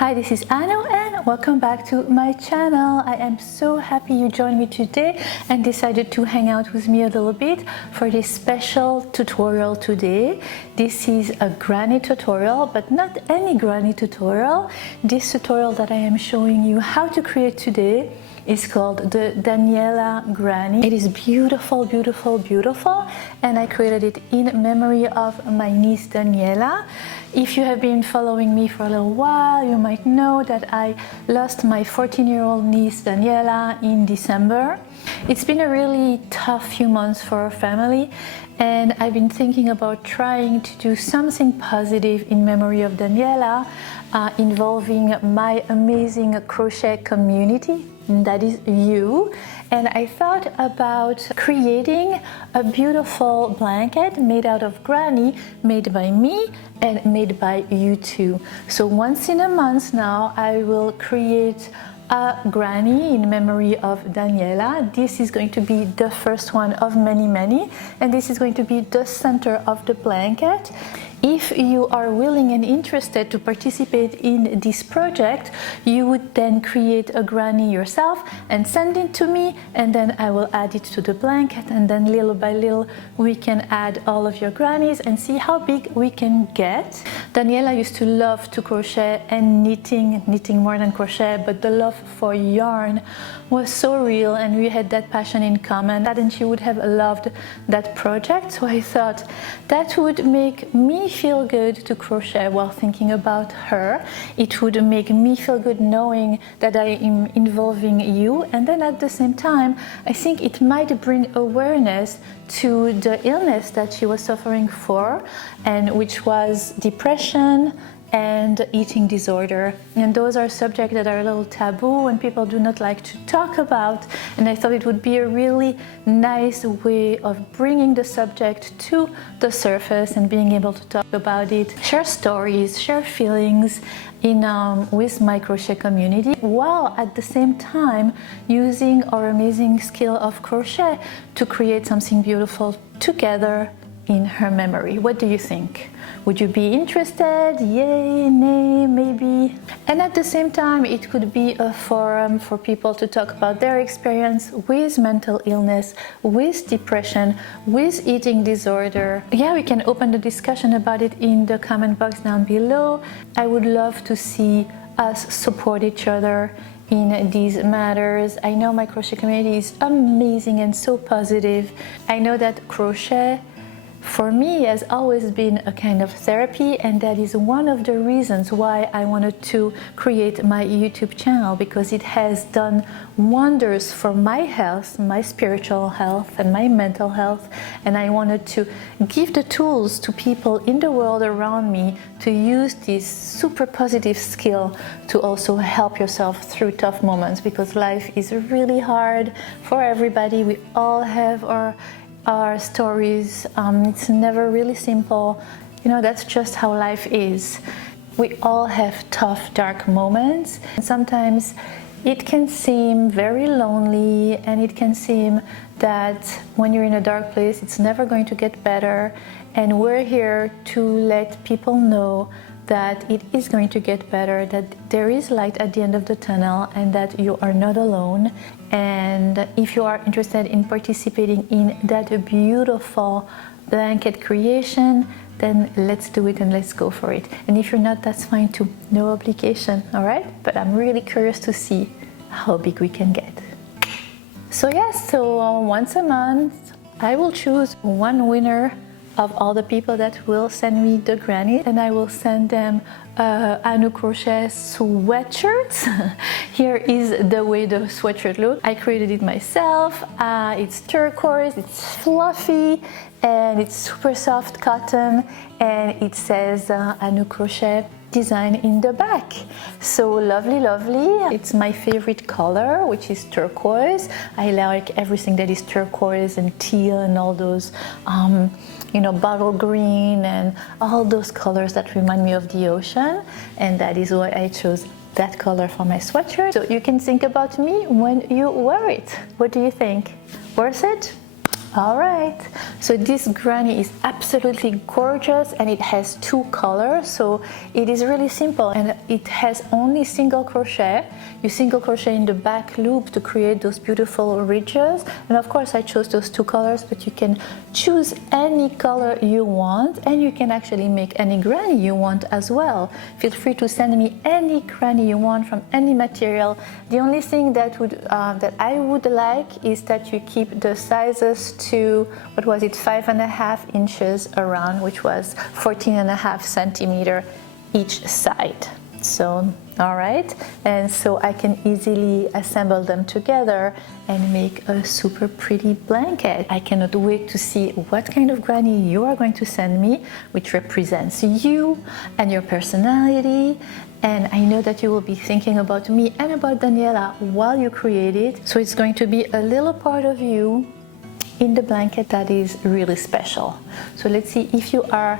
Hi, this is Anno and welcome back to my channel. I am so happy you joined me today and decided to hang out with me a little bit for this special tutorial today. This is a granny tutorial, but not any granny tutorial. This tutorial that I am showing you how to create today is called the Daniella Granny. It is beautiful, beautiful, beautiful, and I created it in memory of my niece Daniella. If you have been following me for a little while, you might know that I lost my 14-year-old niece Daniella in December. It's been a really tough few months for our family, and I've been thinking about trying to do something positive in memory of Daniella, involving my amazing crochet community, and that is you. And I thought about creating a beautiful blanket made out of granny, made by me and made by you too. So once in a month now I will create a granny in memory of Daniella. This is going to be the first one of many, and this is going to be the center of the blanket. If you are willing and interested to participate in this project, you would then create a granny yourself and send it to me, and then I will add it to the blanket, and then little by little we can add all of your grannies and see how big we can get. Daniella used to love to crochet and knitting more than crochet, but the love for yarn was so real and we had that passion in common, and she would have loved that project. So I thought that would make me feel good to crochet while thinking about her. It would make me feel good knowing that I am involving you, and then at the same time I think it might bring awareness to the illness that she was suffering for, and which was depression and eating disorder, and those are subjects that are a little taboo and people do not like to talk about, and I thought it would be a really nice way of bringing the subject to the surface and being able to talk about it, share stories, share feelings with my crochet community, while at the same time using our amazing skill of crochet to create something beautiful together in her memory. What do you think? Would you be interested? Yay, nay, maybe? And at the same time, it could be a forum for people to talk about their experience with mental illness, with depression, with eating disorder. Yeah, we can open the discussion about it in the comment box down below. I would love to see us support each other in these matters. I know my crochet community is amazing and so positive. I know that crochet for me has always been a kind of therapy, and that is one of the reasons why I wanted to create my YouTube channel, because it has done wonders for my health, my spiritual health and my mental health, and I wanted to give the tools to people in the world around me to use this super positive skill to also help yourself through tough moments, because life is really hard for everybody. We all have our stories. It's never really simple. You know, that's just how life is. We all have tough, dark moments. And sometimes it can seem very lonely, and it can seem that when you're in a dark place, it's never going to get better. And we're here to let people know that it is going to get better, that there is light at the end of the tunnel, and that you are not alone. And if you are interested in participating in that beautiful blanket creation, then let's do it and let's go for it. And if you're not, that's fine too, no obligation, all right? But I'm really curious to see how big we can get. So yes, so once a month I will choose one winner of all the people that will send me the granny, and I will send them AnnooCrochet sweatshirts. Here is the way the sweatshirt looks. I created it myself. It's turquoise, it's fluffy, and it's super soft cotton, and it says AnnooCrochet Design in the back. So lovely, lovely. It's my favorite color, which is turquoise. I like everything that is turquoise and teal and all those you know, bottle green and all those colors that remind me of the ocean, and that is why I chose that color for my sweatshirt. So you can think about me when you wear it. What do you think? Worth it? All right, so this granny is absolutely gorgeous and it has 2 colors, so it is really simple and it has only single crochet. You single crochet in the back loop to create those beautiful ridges, and of course I chose those 2 colors, but you can choose any color you want and you can actually make any granny you want as well. Feel free to send me any granny you want from any material. The only thing that I would like is that you keep the sizes to, what was it, 5.5 inches around, which was 14.5 centimeter each side. So, all right, and so I can easily assemble them together and make a super pretty blanket. I cannot wait to see what kind of granny you are going to send me, which represents you and your personality. And I know that you will be thinking about me and about Daniella while you create it. So it's going to be a little part of you in the blanket that is really special. So let's see if you are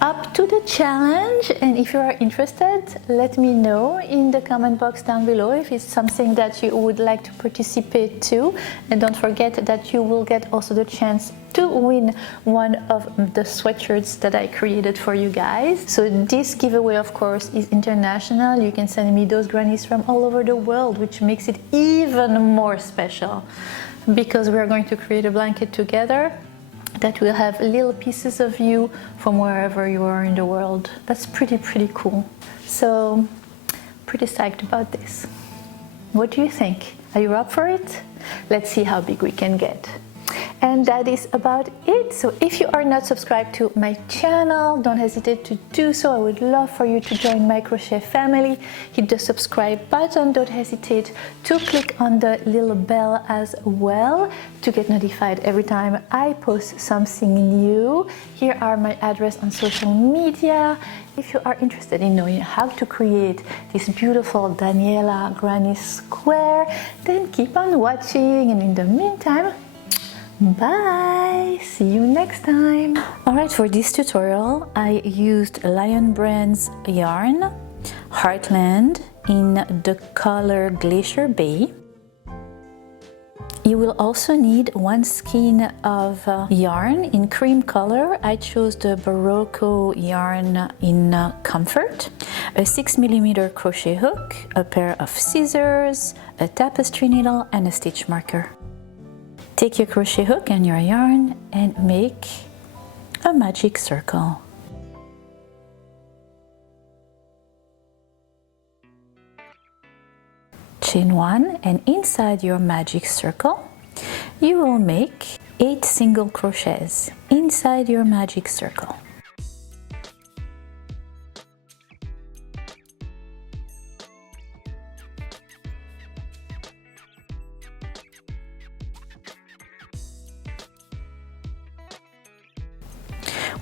up to the challenge, and if you are interested, let me know in the comment box down below if it's something that you would like to participate to. And don't forget that you will get also the chance to win one of the sweatshirts that I created for you guys. So this giveaway, of course, is international. You can send me those grannies from all over the world, which makes it even more special, because we are going to create a blanket together that will have little pieces of you from wherever you are in the world. That's pretty cool. So pretty psyched about this. What do you think? Are you up for it? Let's see how big we can get. And that is about it. So if you are not subscribed to my channel, don't hesitate to do so. I would love for you to join my crochet family. Hit the subscribe button. Don't hesitate to click on the little bell as well to get notified every time I post something new. Here are my address on social media. If you are interested in knowing how to create this beautiful Daniella granny square, then keep on watching, and in the meantime, bye! See you next time! Alright, for this tutorial I used Lion Brand's yarn, Heartland, in the color Glacier Bay. You will also need 1 skein of yarn in cream color. I chose the Barocco yarn in Comfort, a 6mm crochet hook, a pair of scissors, a tapestry needle, and a stitch marker. Take your crochet hook and your yarn and make a magic circle. Chain 1, and inside your magic circle you will make 8 single crochets inside your magic circle.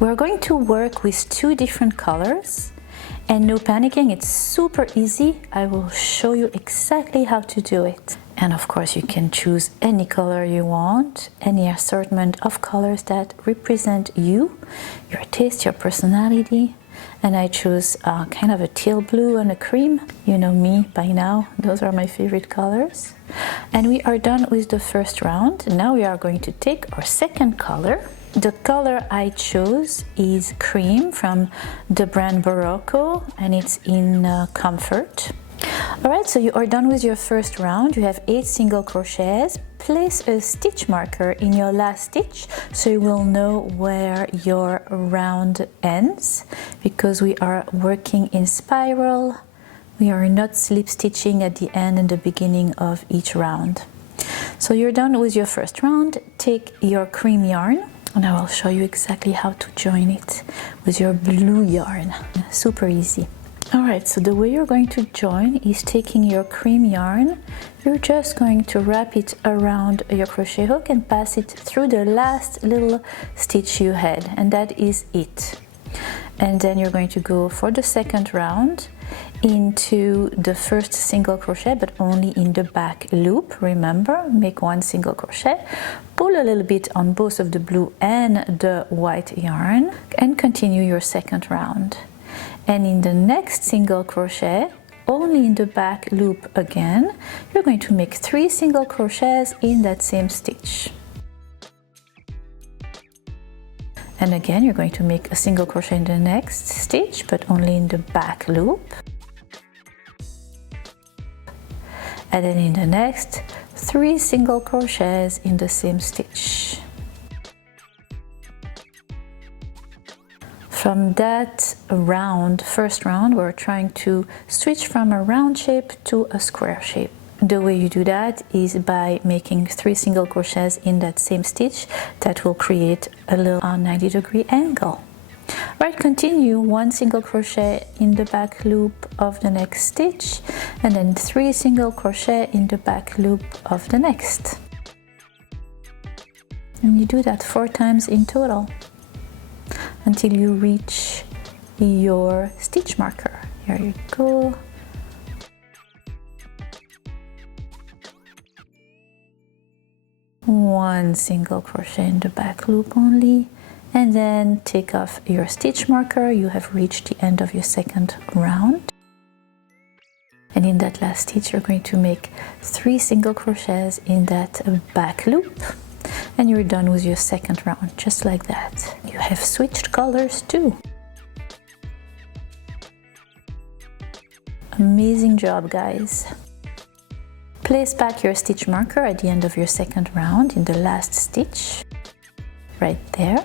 We're going to work with 2 different colors, and no panicking, it's super easy. I will show you exactly how to do it. And of course you can choose any color you want, any assortment of colors that represent you, your taste, your personality. And I choose kind of a teal blue and a cream. You know me by now, those are my favorite colors. And we are done with the first round. Now we are going to take our second color. The color I chose is cream from the brand Barocco, and it's in Comfort. Alright, so you are done with your first round. You have 8 single crochets. Place a stitch marker in your last stitch so you will know where your round ends, because we are working in spiral. We are not slip stitching at the end and the beginning of each round. So you're done with your first round. Take your cream yarn, and I will show you exactly how to join it with your blue yarn. Super easy. Alright, so the way you're going to join is taking your cream yarn. You're just going to wrap it around your crochet hook and pass it through the last little stitch you had, and that is it. And then you're going to go for the second round into the first single crochet, but only in the back loop. Remember, make 1 single crochet, pull a little bit on both of the blue and the white yarn, and continue your second round. And in the next single crochet, only in the back loop again, you're going to make 3 single crochets in that same stitch. And again, you're going to make a single crochet in the next stitch, but only in the back loop. And then in the next, 3 single crochets in the same stitch. From that round, first round, we're trying to switch from a round shape to a square shape. The way you do that is by making 3 single crochets in that same stitch that will create a little 90-degree angle. Right, continue 1 single crochet in the back loop of the next stitch, and then 3 single crochet in the back loop of the next. And you do that 4 times in total until you reach your stitch marker. Here you go. One single crochet in the back loop only, and then take off your stitch marker. You have reached the end of your second round. And in that last stitch, you're going to make 3 single crochets in that back loop. And you're done with your second round, just like that. You have switched colors too. Amazing job, guys. Place back your stitch marker at the end of your second round in the last stitch, right there.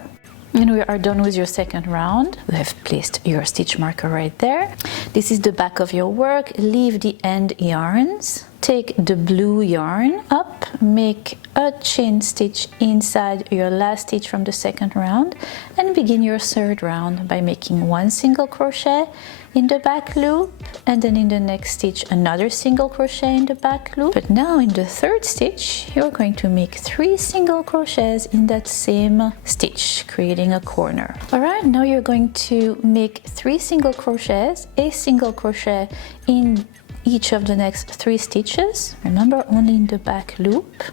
And we are done with your second round. You have placed your stitch marker right there. This is the back of your work. Leave the end yarns. Take the blue yarn up, make a chain stitch inside your last stitch from the second round, and begin your third round by making 1 single crochet in the back loop, and then in the next stitch another single crochet in the back loop. But now in the third stitch, you're going to make 3 single crochets in that same stitch, creating a corner. All right, now you're going to make 3 single crochets, a single crochet in each of the next 3 stitches. Remember, only in the back loop.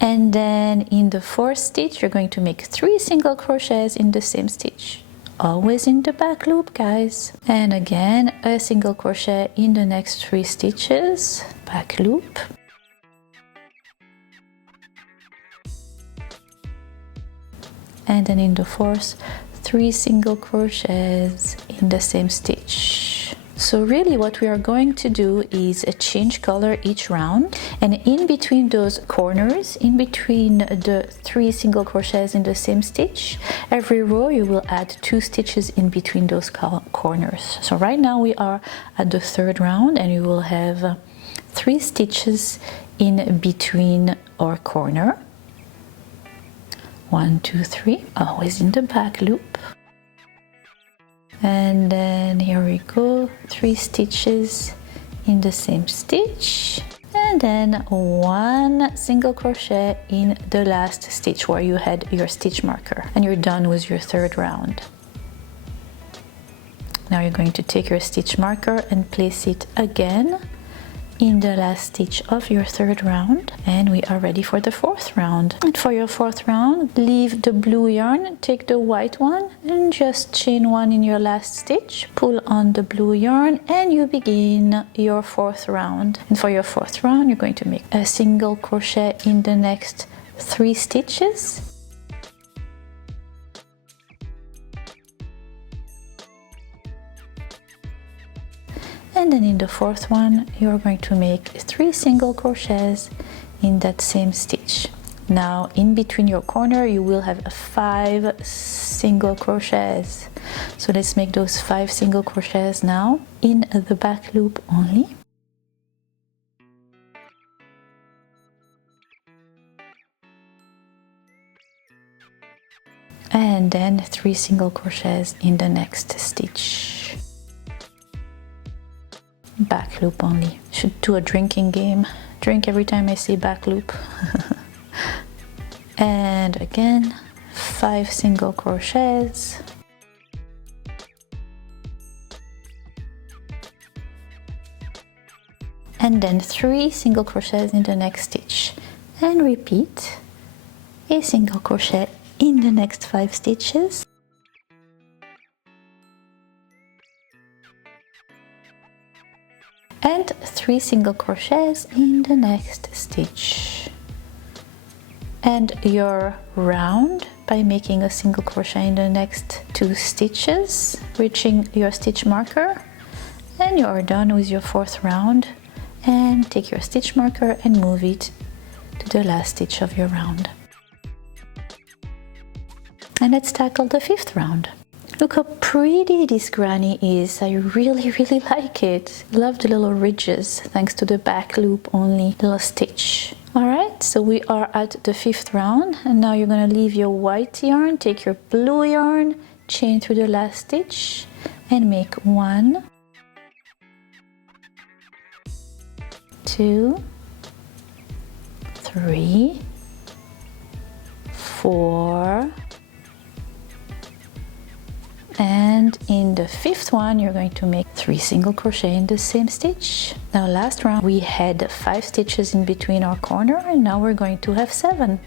And then in the fourth stitch, you're going to make 3 single crochets in the same stitch. Always in the back loop, guys. And again, a single crochet in the next 3 stitches, back loop. And then in the fourth, 3 single crochets in the same stitch. So really what we are going to do is change color each round, and in between those corners, in between the 3 single crochets in the same stitch, every row you will add 2 stitches in between those corners. So right now we are at the third round, and you will have 3 stitches in between our corner. 1, 2, 3, always in the back loop. And then here we go, 3 stitches in the same stitch, and then 1 single crochet in the last stitch where you had your stitch marker, and you're done with your third round. Now you're going to take your stitch marker and place it again in the last stitch of your third round, and we are ready for the fourth round. And for your fourth round, leave the blue yarn, take the white one, and just chain 1 in your last stitch, pull on the blue yarn, and you begin your fourth round. And for your fourth round, you're going to make a single crochet in the next 3 stitches. And then in the fourth one, you're going to make 3 single crochets in that same stitch. Now in between your corner, you will have 5 single crochets. So let's make those 5 single crochets now in the back loop only. And then 3 single crochets in the next stitch. Back loop only. Should do a drinking game. Drink every time I see back loop. And again, 5 single crochets. And then 3 single crochets in the next stitch. And repeat a single crochet in the next 5 stitches. And 3 single crochets in the next stitch. And your round by making a single crochet in the next 2 stitches, reaching your stitch marker, and you are done with your 4th round. And take your stitch marker and move it to the last stitch of your round. And let's tackle the 5th round. Look how pretty this granny is. I really like it. Love the little ridges thanks to the back loop only little stitch. Alright, so we are at the 5th round, and now you're going to leave your white yarn, take your blue yarn, chain through the last stitch and make 1, 2, 3, 4, and in the 5th one you're going to make 3 single crochet in the same stitch. Now last round we had 5 stitches in between our corner, and now we're going to have 7.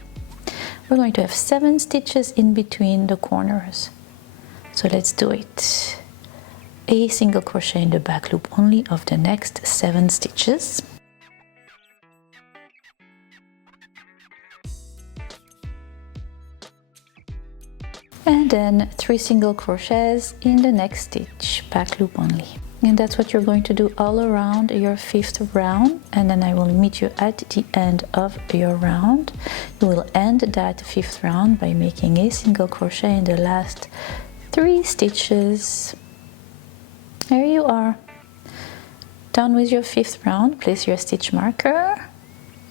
We're going to have 7 stitches in between the corners. So let's do it. A single crochet in the back loop only of the next 7 stitches. And then 3 single crochets in the next stitch, back loop only. And that's what you're going to do all around your 5th round, and then I will meet you at the end of your round. You will end that 5th round by making a single crochet in the last 3 stitches. There you are. Done with your 5th round, place your stitch marker,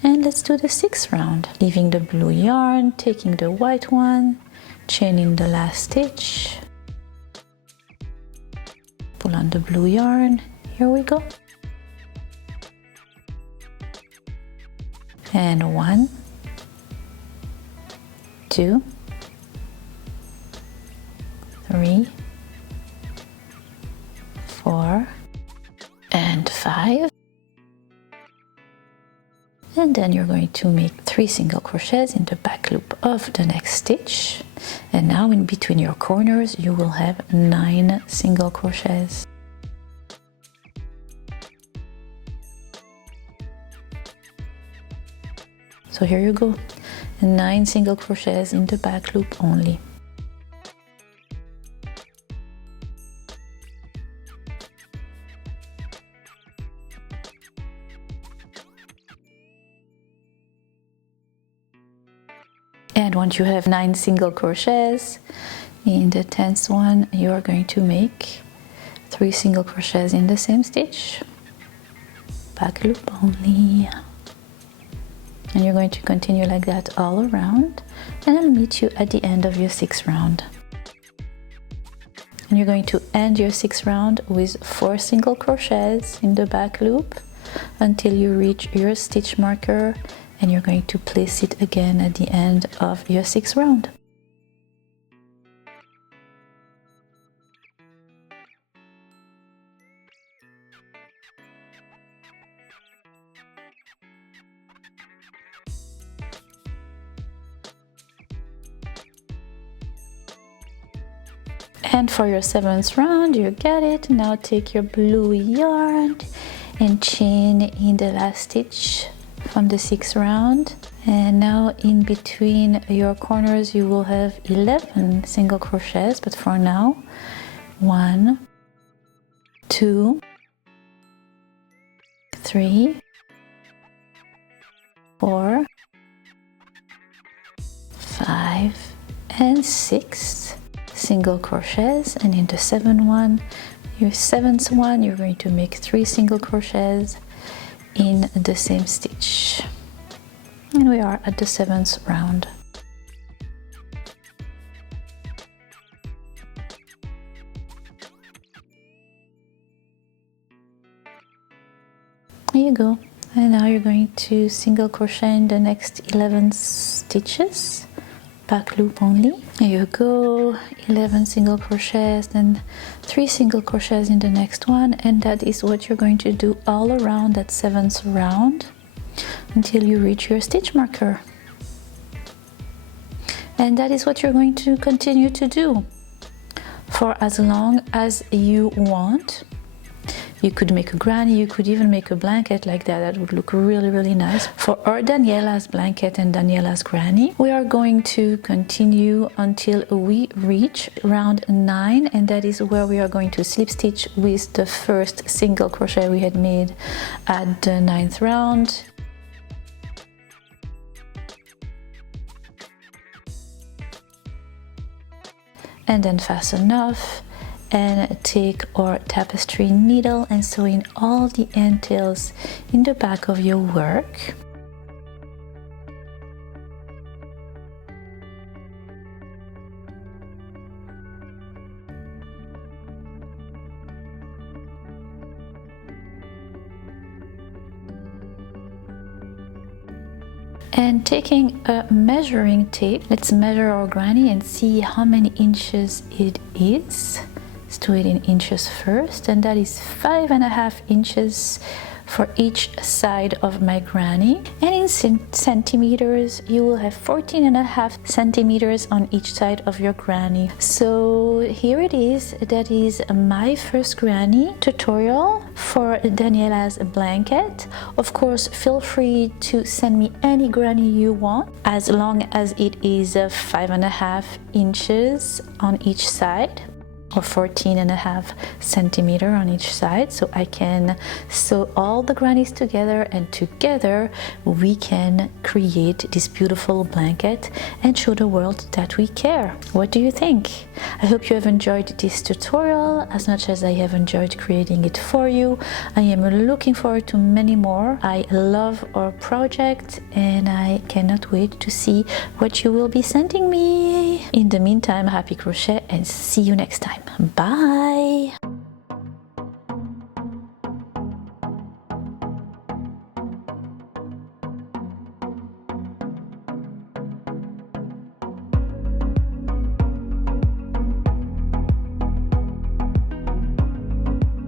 and let's do the 6th round. Leaving the blue yarn, taking the white one, chain in the last stitch, pull on the blue yarn, here we go, and 1, 2, 3, 4, and 5. And then you're going to make 3 single crochets in the back loop of the next stitch. And now in between your corners you will have 9 single crochets. So here you go, 9 single crochets in the back loop only. And once you have 9 single crochets, in the 10th one you are going to make 3 single crochets in the same stitch, back loop only. And you're going to continue like that all around, and I'll meet you at the end of your 6th round. And you're going to end your 6th round with 4 single crochets in the back loop until you reach your stitch marker, and you're going to place it again at the end of your 6th round. And for your 7th round, you get it. Now take your blue yarn and chain in the last stitch from the 6th round, and now in between your corners you will have 11 single crochets, but for now 1, 2, 3, 4, 5, and 6 single crochets. And in the 7th one, your 7th one, you're going to make 3 single crochets in the same stitch. And we are at the 7th round. There you go. And now you're going to single crochet in the next 11 stitches, back loop only. There you go, 11 single crochets, then 3 single crochets in the next one, and that is what you're going to do all around that 7th round until you reach your stitch marker. And that is what you're going to continue to do for as long as you want. You could make a granny, you could even make a blanket like that. That would look really, really nice. For our Daniella's blanket and Daniella's granny, we are going to continue until we reach round 9, and that is where we are going to slip stitch with the first single crochet we had made at the 9th round. And then fasten off and take our tapestry needle and sew in all the end tails in the back of your work. And taking a measuring tape, let's measure our granny and see how many inches it is. Let's do it in inches first, and that is 5.5 inches for each side of my granny. And in centimeters, you will have 14.5 centimeters on each side of your granny. So here it is. That is my first granny tutorial for Daniella's blanket. Of course, feel free to send me any granny you want, as long as it is 5.5 inches on each side, or 14.5 centimeter on each side, so I can sew all the grannies together, and together we can create this beautiful blanket and show the world that we care. What do you think? I hope you have enjoyed this tutorial as much as I have enjoyed creating it for you. I am looking forward to many more. I love our project and I cannot wait to see what you will be sending me. In the meantime, happy crochet and see you next time. Bye!